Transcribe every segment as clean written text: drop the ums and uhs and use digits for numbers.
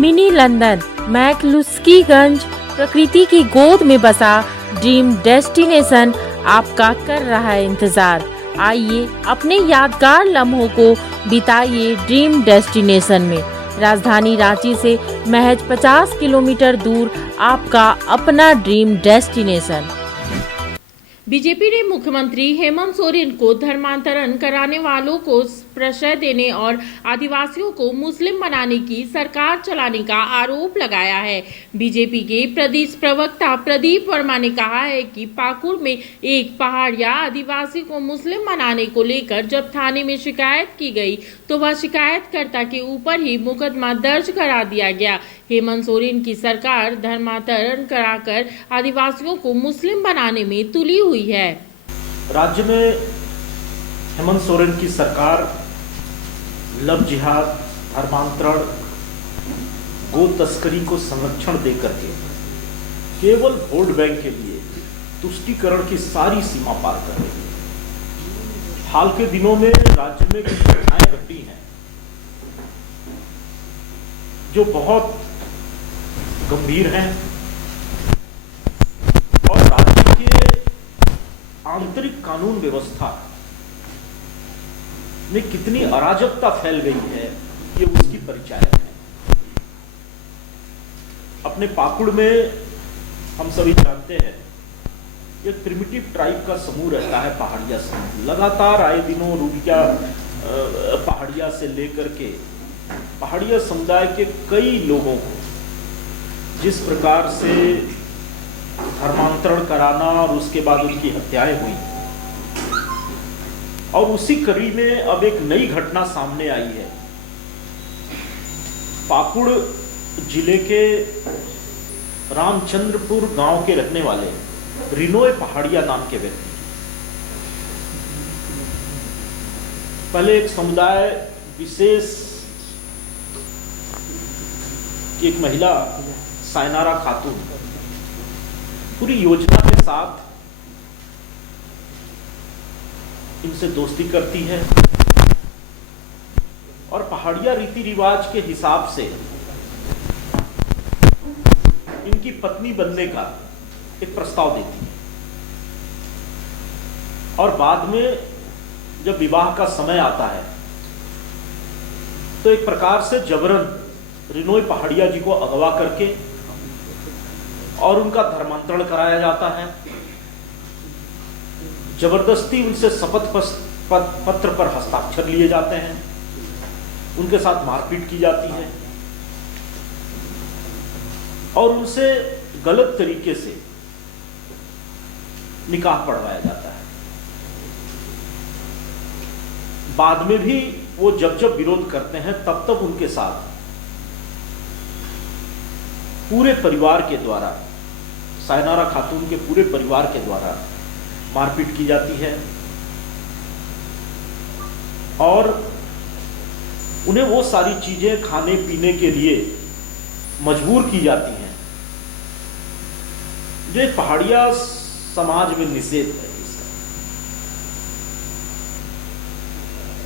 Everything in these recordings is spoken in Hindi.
मिनी लंदन मैक्लुस्कीगंज प्रकृति की गोद में बसा ड्रीम डेस्टिनेशन आपका कर रहा है इंतजार। आइए अपने यादगार लम्हों को बिताइए ड्रीम डेस्टिनेशन में। राजधानी रांची से महज 50 किलोमीटर दूर आपका अपना ड्रीम डेस्टिनेशन। बीजेपी ने मुख्यमंत्री हेमंत सोरेन को धर्मांतरण कराने वालों को प्रश्रय देने और आदिवासियों को मुस्लिम बनाने की सरकार चलाने का आरोप लगाया है। बीजेपी के प्रदेश प्रवक्ता प्रदीप वर्मा ने कहा है कि पाकुड़ में एक पहाड़िया आदिवासी को मुस्लिम बनाने को लेकर जब थाने में शिकायत की गई तो वह शिकायतकर्ता के ऊपर ही मुकदमा दर्ज करा दिया गया। हेमंत सोरेन की सरकार धर्मांतरण कराकर आदिवासियों को मुस्लिम बनाने में तुली हुई है। राज्य में हेमंत सोरेन की सरकार लव जिहाद, धर्मांतरण, गो तस्करी को संरक्षण देकर के केवल वोट बैंक के लिए तुष्टीकरण की सारी सीमा पार कर रही है। हाल के दिनों में राज्य में कुछ घटनाएं घटी हैं जो बहुत गंभीर हैं और राज्य के आंतरिक कानून व्यवस्था में कितनी अराजकता फैल गई है ये उसकी परिचायक है। अपने पाकुड़ में हम सभी जानते हैं एक प्रिमिटिव ट्राइब का समूह रहता है, पहाड़िया समूह। लगातार आए दिनों रूबिया पहाड़िया से लेकर के पहाड़िया समुदाय के कई लोगों को जिस प्रकार से धर्मांतरण कराना और उसके बाद उनकी हत्याएं हुई, और उसी कड़ी में अब एक नई घटना सामने आई है। पाकुड़ जिले के रामचंद्रपुर गांव के रहने वाले रिनोय पहाड़िया नाम के व्यक्ति पहले एक समुदाय विशेष की एक महिला सायनारा खातून पूरी योजना के साथ इनसे दोस्ती करती है और पहाड़िया रीति रिवाज के हिसाब से इनकी पत्नी बनने का एक प्रस्ताव देती है। और बाद में जब विवाह का समय आता है तो एक प्रकार से जबरन रिनोय पहाड़िया जी को अगवा करके और उनका धर्मांतरण कराया जाता है। जबरदस्ती उनसे शपथ पत्र पर हस्ताक्षर लिए जाते हैं, उनके साथ मारपीट की जाती है और उनसे गलत तरीके से निकाह पढ़वाया जाता है। बाद में भी वो जब जब विरोध करते हैं तब तब उनके साथ पूरे परिवार के द्वारा, सायनारा खातून के पूरे परिवार के द्वारा मारपीट की जाती है और उन्हें वो सारी चीजें खाने पीने के लिए मजबूर की जाती हैं जो एक पहाड़िया समाज में निषेध है।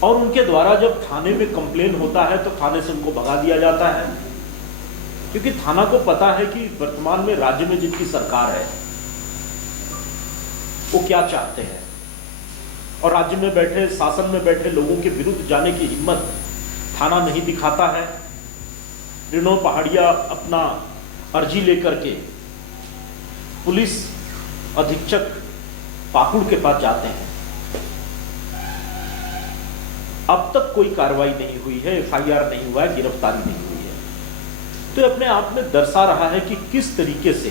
और उनके द्वारा जब थाने में कंप्लेन होता है तो थाने से उनको भगा दिया जाता है, क्योंकि थाना को पता है कि वर्तमान में राज्य में जिनकी सरकार है वो क्या चाहते हैं और राज्य में बैठे, शासन में बैठे लोगों के विरुद्ध जाने की हिम्मत थाना नहीं दिखाता है। रिनो पहाड़िया अपना अर्जी लेकर के पुलिस अधीक्षक पाकुड़ के पास जाते हैं। अब तक कोई कार्रवाई नहीं हुई है, एफआईआर नहीं हुआ है, गिरफ्तारी नहीं हुई है। तो अपने आप में दर्शा रहा है कि किस तरीके से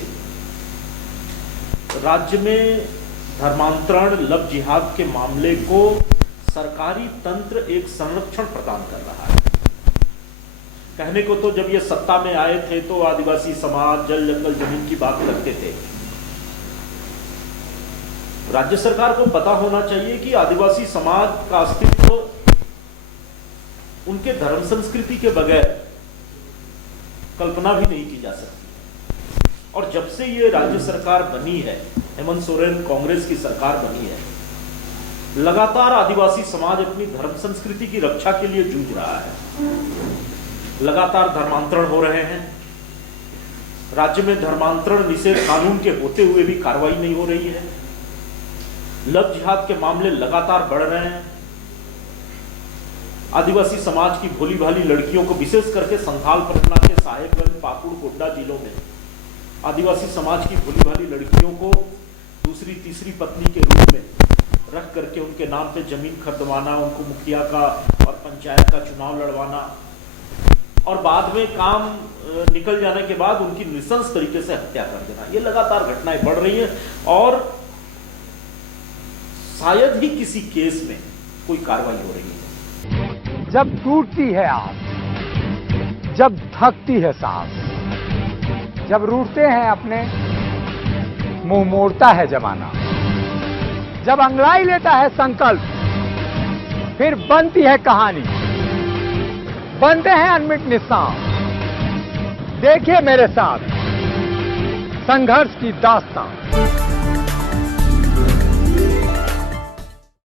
राज्य में धर्मांतरण, लव जिहाद के मामले को सरकारी तंत्र एक संरक्षण प्रदान कर रहा है। कहने को तो जब ये सत्ता में आए थे तो आदिवासी समाज जल जंगल जमीन की बात करते थे। राज्य सरकार को पता होना चाहिए कि आदिवासी समाज का अस्तित्व उनके धर्म संस्कृति के बगैर कल्पना भी नहीं की जा सकती। और जब से ये राज्य सरकार बनी है, हेमंत सोरेन कांग्रेस की सरकार बनी है, लगातार आदिवासी समाज अपनी धर्म संस्कृति की रक्षा के लिए जूझ रहा है। लगातार धर्मांतरण हो रहे हैं। राज्य में धर्मांतरण निषेध कानून के होते हुए भी कार्रवाई नहीं हो रही है। लव जिहाद के मामले लगातार बढ़ रहे हैं। आदिवासी समाज की भोली भाली लड़कियों को, विशेष करके संथाल परगना के साहेबगंज, पाकुड़, गोड्डा जिलों में आदिवासी समाज की भोली भाली लड़कियों को दूसरी तीसरी पत्नी के रूप में रख करके उनके नाम पे जमीन खरीदवाना, उनको मुखिया का और पंचायत का चुनाव लड़वाना और बाद में काम निकल जाने के बाद उनकी नृशंस तरीके से हत्या कर देना, ये लगातार घटनाएं बढ़ रही हैं और शायद ही किसी केस में कोई कार्रवाई हो रही है। जब टूटती है आस, जब थकती है सांस, जब रूठते हैं अपने, मुंह मोड़ता है जमाना, जब अंगड़ाई लेता है संकल्प, फिर बनती है कहानी, बनते हैं अनमिट निशान। देखिए मेरे साथ संघर्ष की दास्तान।